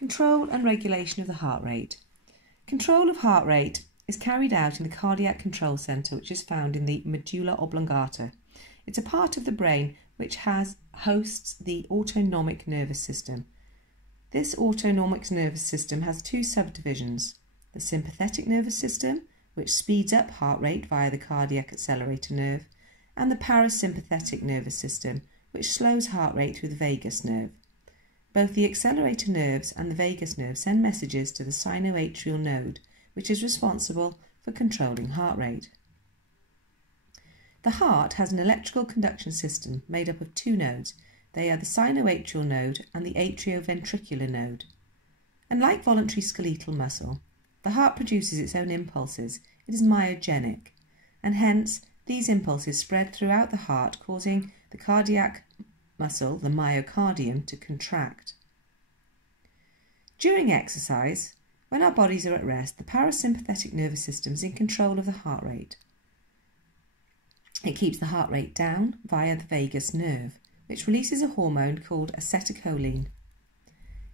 Control and regulation of the heart rate. Control of heart rate is carried out in the cardiac control centre, which is found in the medulla oblongata. It's a part of the brain which hosts the autonomic nervous system. This autonomic nervous system has two subdivisions: the sympathetic nervous system, which speeds up heart rate via the cardiac accelerator nerve, and the parasympathetic nervous system, which slows heart rate through the vagus nerve. Both the accelerator nerves and the vagus nerve send messages to the sinoatrial node, which is responsible for controlling heart rate. The heart has an electrical conduction system made up of two nodes. They are the sinoatrial node and the atrioventricular node. Unlike voluntary skeletal muscle, the heart produces its own impulses. It is myogenic, and hence these impulses spread throughout the heart, causing the cardiac muscle, the myocardium, to contract. During exercise, when our bodies are at rest, the parasympathetic nervous system is in control of the heart rate. It keeps the heart rate down via the vagus nerve, which releases a hormone called acetylcholine.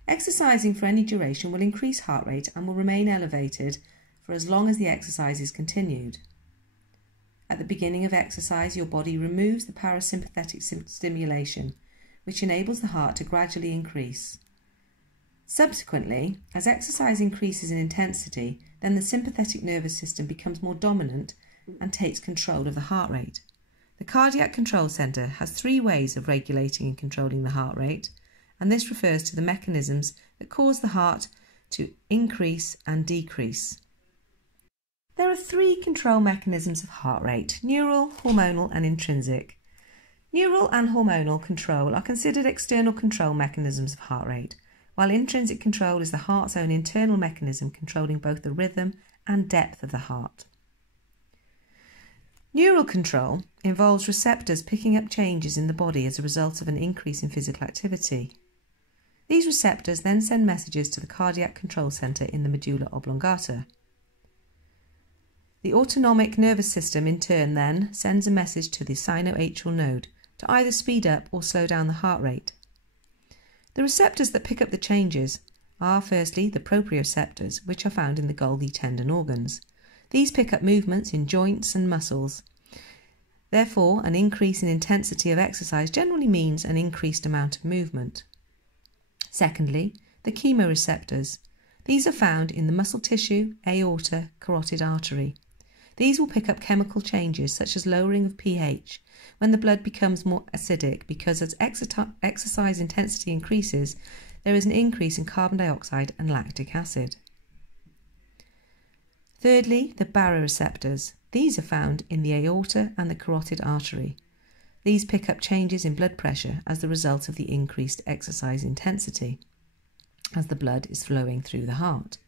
Exercising for any duration will increase heart rate and will remain elevated for as long as the exercise is continued. At the beginning of exercise, your body removes the parasympathetic stimulation, which enables the heart to gradually increase. Subsequently, as exercise increases in intensity, then the sympathetic nervous system becomes more dominant and takes control of the heart rate. The cardiac control centre has three ways of regulating and controlling the heart rate, and this refers to the mechanisms that cause the heart to increase and decrease. There are three control mechanisms of heart rate: neural, hormonal and intrinsic. Neural and hormonal control are considered external control mechanisms of heart rate, while intrinsic control is the heart's own internal mechanism controlling both the rhythm and depth of the heart. Neural control involves receptors picking up changes in the body as a result of an increase in physical activity. These receptors then send messages to the cardiac control centre in the medulla oblongata. The autonomic nervous system in turn then sends a message to the sinoatrial node to either speed up or slow down the heart rate. The receptors that pick up the changes are firstly the proprioceptors, which are found in the Golgi tendon organs. These pick up movements in joints and muscles. Therefore, an increase in intensity of exercise generally means an increased amount of movement. Secondly, the chemoreceptors. These are found in the muscle tissue, aorta, carotid artery. These will pick up chemical changes such as lowering of pH when the blood becomes more acidic, because as exercise intensity increases, there is an increase in carbon dioxide and lactic acid. Thirdly, the baroreceptors. These are found in the aorta and the carotid artery. These pick up changes in blood pressure as the result of the increased exercise intensity, as the blood is flowing through the heart.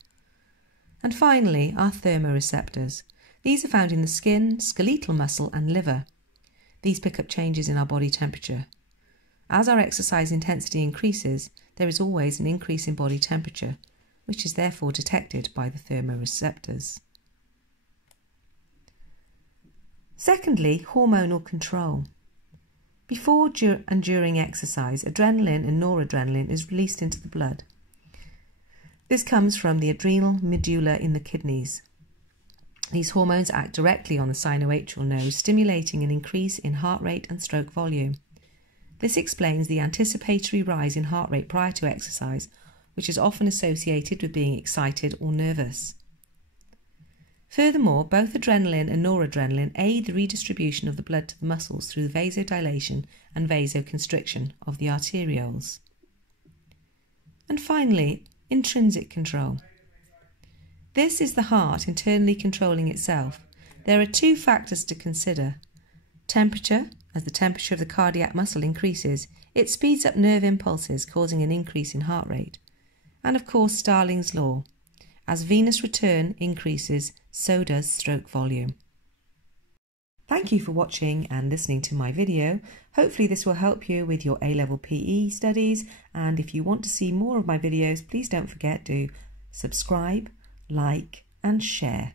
And finally, our thermoreceptors. These are found in the skin, skeletal muscle and liver. These pick up changes in our body temperature. As our exercise intensity increases, there is always an increase in body temperature, which is therefore detected by the thermoreceptors. Secondly, hormonal control. Before and during exercise, adrenaline and noradrenaline is released into the blood. This comes from the adrenal medulla in the kidneys. These hormones act directly on the sinoatrial node, stimulating an increase in heart rate and stroke volume. This explains the anticipatory rise in heart rate prior to exercise, which is often associated with being excited or nervous. Furthermore, both adrenaline and noradrenaline aid the redistribution of the blood to the muscles through the vasodilation and vasoconstriction of the arterioles. And finally, intrinsic control. This is the heart internally controlling itself. There are two factors to consider. Temperature. As the temperature of the cardiac muscle increases, it speeds up nerve impulses, causing an increase in heart rate. And of course, Starling's law. As venous return increases, so does stroke volume. Thank you for watching and listening to my video. Hopefully this will help you with your A-level PE studies, and if you want to see more of my videos, please don't forget to subscribe, like and share.